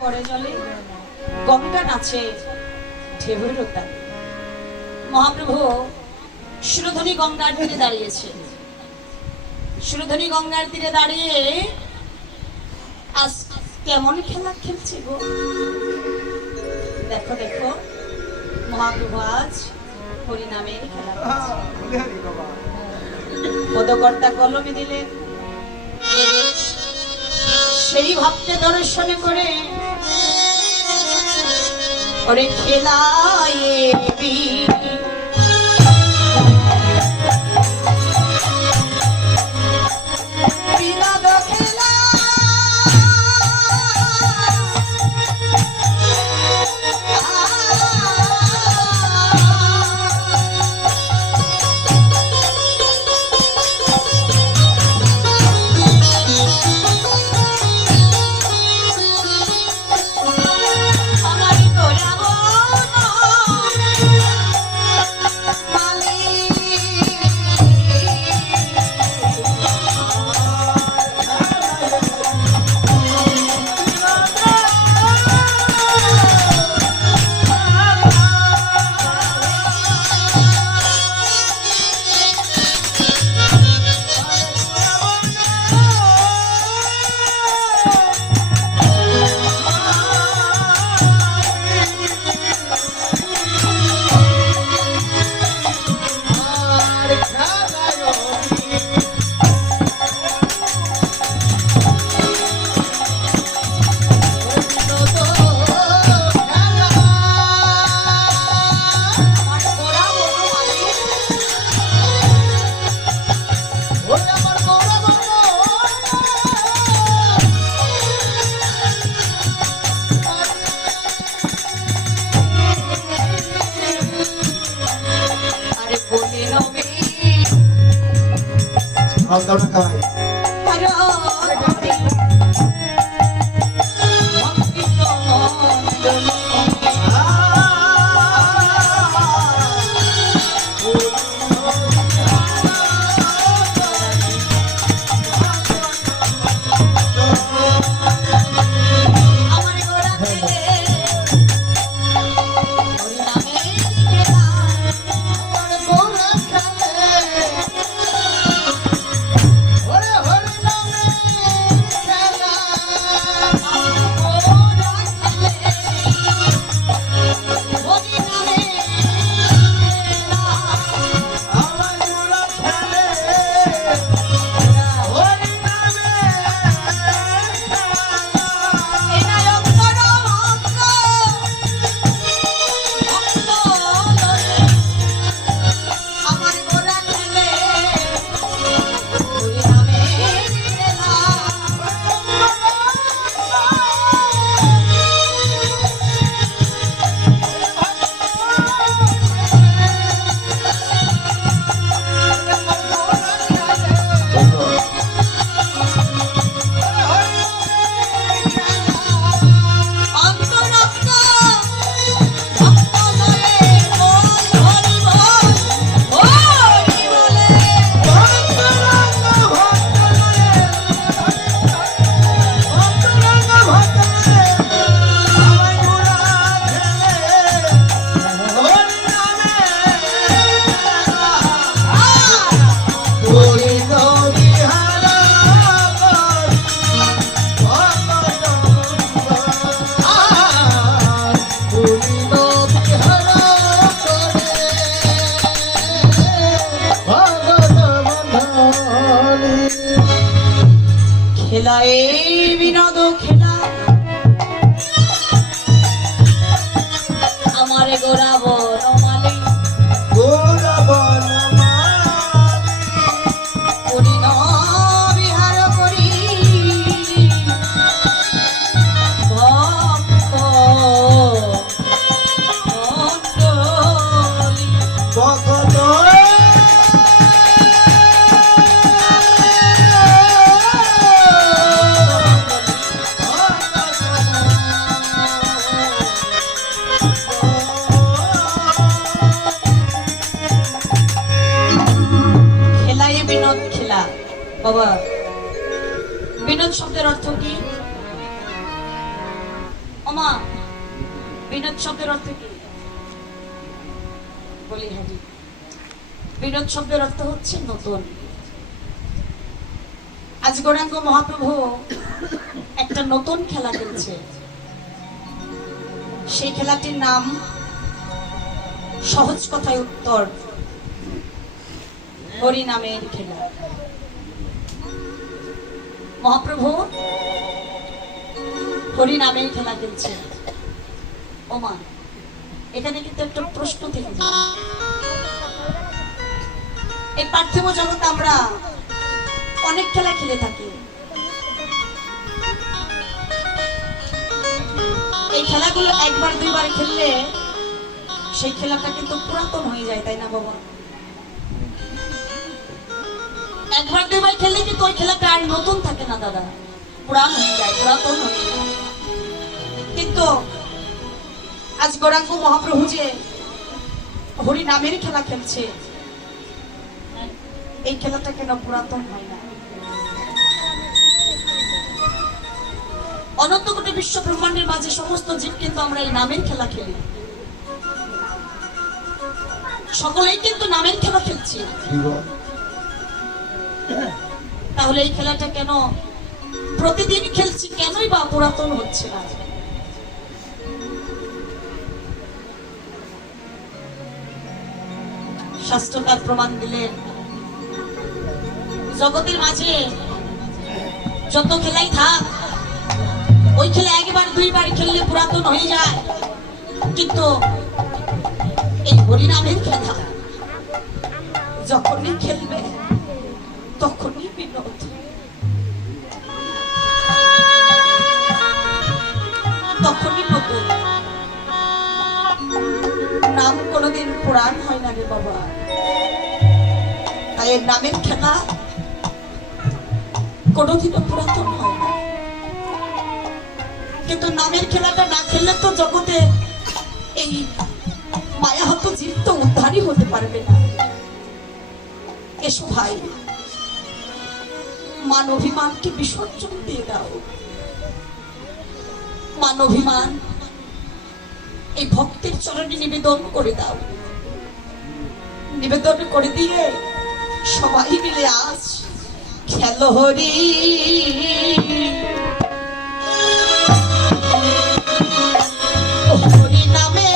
পরে জলে গঙ্গা নাচে ঢেউয়ের তালে। মহাপ্রভু সুরধনী গঙ্গার তীরে দাঁড়িয়েছে। সুরধনী গঙ্গার তীরে দাঁড়িয়ে আজ কেমন খেলা খেলছে গো। দেখো দেখো মহাপ্রভু আজ হরিনামের খেলা পদকর্তা কলমে দিলেন। সেই ভক্তে দর্শন করে ওরে খেলায় খেলা এই বিনোদ খেলা আমার গোরা বনমালী হরিণ বিহার করি ভক্ত বাবা বিনোদ শব্দের অর্থ কি? ওমা, বিনোদ শব্দের অর্থ কি? বলি হ্যাঁ, বিনোদ শব্দের অর্থ হচ্ছে নতুন। আজ গৌরাঙ্গ মহাপ্রভু একটা নতুন খেলা খেলছে। সেই খেলাটির নাম সহজ কথায় উত্তর, হরি নামের খেলা। মহাপ্রভু হরি নামের খেলা খেলছে। ওমা, এখানে কিন্তু একটা প্রশ্ন থেকে যায়। এই পার্থিব জগতে আমরা অনেক খেলা খেলে থাকি। এই খেলাগুলো একবার দুইবার খেললে সেই খেলাটা কিন্তু পুরাতন হয়ে যায়, তাই না বাবা? একবার দুইবার খেললে কিন্তু ওই খেলাটা আর নতুন থাকে না দাদা, পুরান হয়ে যায়, পুরাতন হয়ে যায়। কিন্তু আজ গৌরাঙ্গ মহাপ্রভু যে হরি নামের খেলা খেলছে, এই খেলাটা কেন পুরাতন হয় না? অনন্ত কোটি বিশ্ব ব্রহ্মাণ্ডের মাঝে সমস্ত জীব কিন্তু আমরা এই নামের খেলা খেলি, সকলেই কিন্তু নামের খেলা খেলছি। তাহলে এই খেলাটা কেন প্রতিদিন খেলছি, কেনই বা পুরাতন হচ্ছে না? শাস্ত্রকার প্রমাণ দিলেন, জগতের মাঝে যত খেলাই থাক, ওই খেলা একবার দুইবার খেললে পুরাতন হয়ে যায়, কিন্তু এই হরিনামের খেলা যখনই খেলবে তখনই বিনোদ। তখনই নতুন। নাম কোনোদিন পুরান হয় না রে বাবা। তাই এর নামের খেলা কোনোদিনও পুরাতন হয় না। কিন্তু নামের খেলাটা না খেললে তো জগতে এই মায়াহত জীব তো উদ্ধারই হতে পারবে না। এসো ভাই, মান অভিমানকে বিসর্জন দিয়ে দাও। মান অভিমান এই ভক্তের চরণে নিবেদন করে দাও। নিবেদন করে দিয়ে সবাই মিলে আজ খেলো হরি, হরি নামে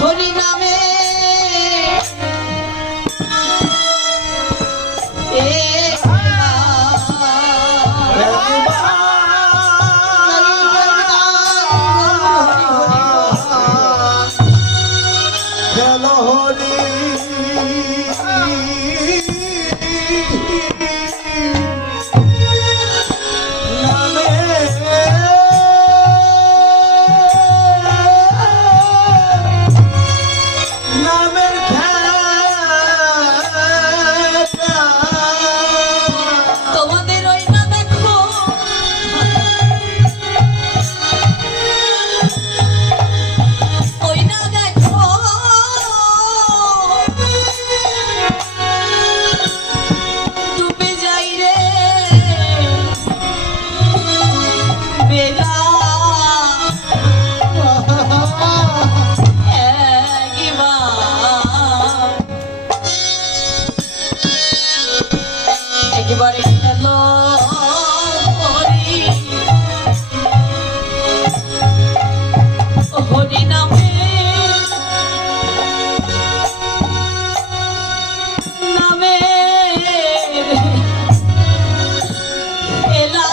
হরি নামে একেবারে খেলো হরি, হরি নামে নামে এলা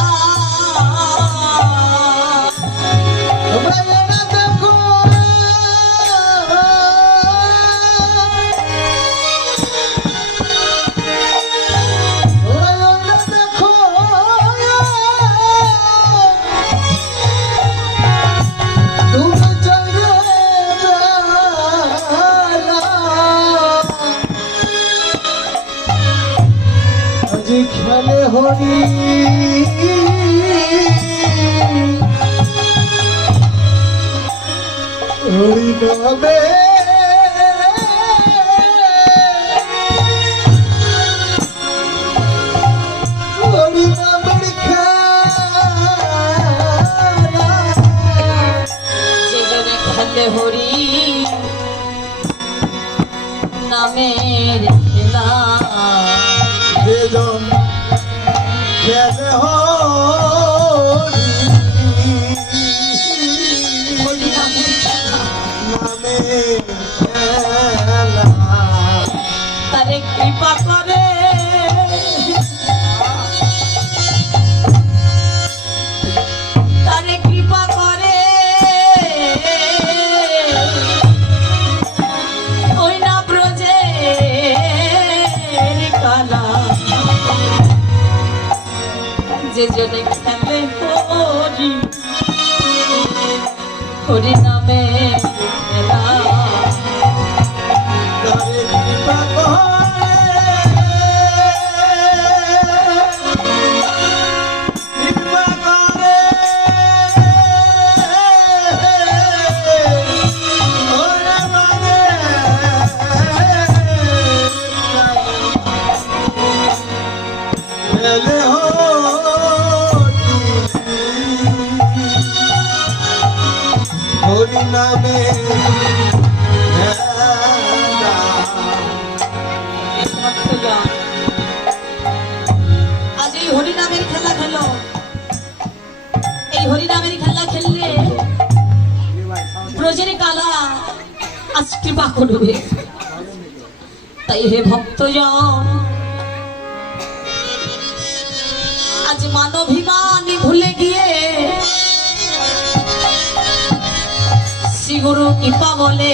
খেলে হরি, হরি নামে খেলে হরি নামের খেলা বেজন খেলে হরি নামের খেলা নামে খেলা তারে কৃপা করে তারে কৃপা করে ওই না ব্রজের কালা যে জনে খেলে হরি হরি নামে খেলা তারে কৃপা করে কৃপা করে ওরে মানে খেলে হরি নামে আজ এই হরিনামের খেলা খেলো এই হরিনামের খেলা খেললে ব্রজের কালা আজ কৃপা করবে তাই হে ভক্তজন আজ মানবিমানি ভুলে গিয়ে শ্রীগুরু কৃপা বলে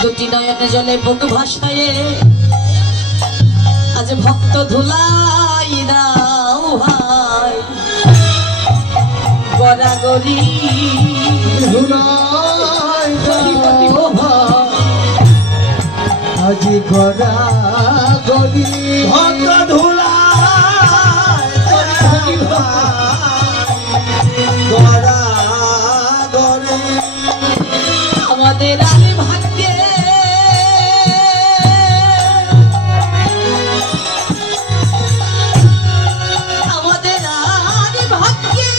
দুটি নয়নে জলে বধু ভাষায় আজ ভক্ত ধুলাই দাও ভাই গড়াগড়ি আজি গড়া গড়ি ভক্ত ধুলা গড়া গড়ি আমাদের আরে ভাগ্যে আমাদের আরে ভাগ্যে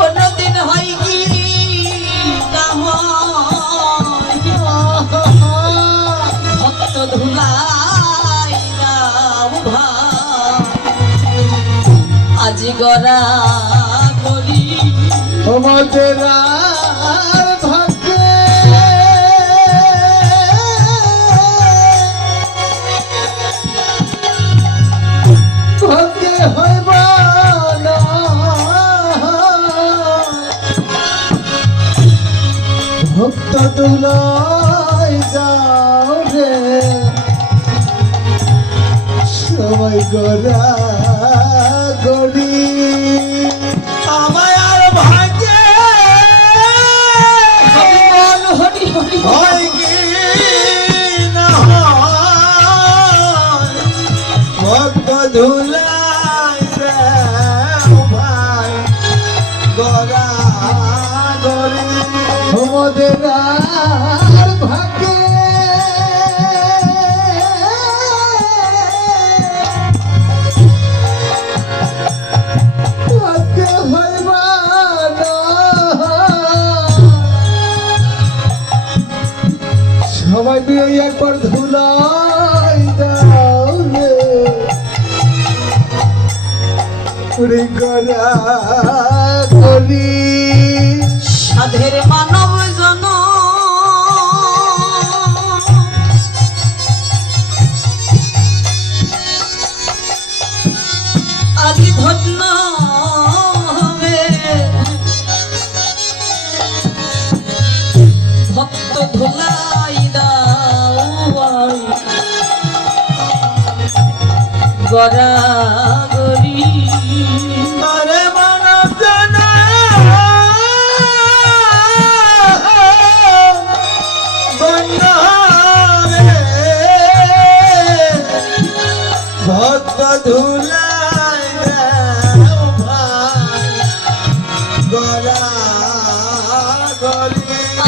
অন্যদিন হয় কি ভক্ত ধুলাই দাও ভাই আজ গড়া করি আমাদের আর ভাগ্যে ভাগ্যে হইব না ভক্ত দুলাই যাও রে সবাই গড়া গড়ি আমায় আর ভাগ্যে হরি হরি হয় কি না ভক্ত ধুলাই ভাই গড়া গড়ি আমাদের আর ভাগ্যে ভাগ্যে হইব না সবাই মিলে একবার ধুলাই দাও রে গড়া গড়ি সাধের মানব জন আজি ধন্য হবে ভক্ত ধুলাই দাও ভাই গড়া গড়ি আরে মানব জানা ভক্ত ধুলাই ভাই গড়া গড়ি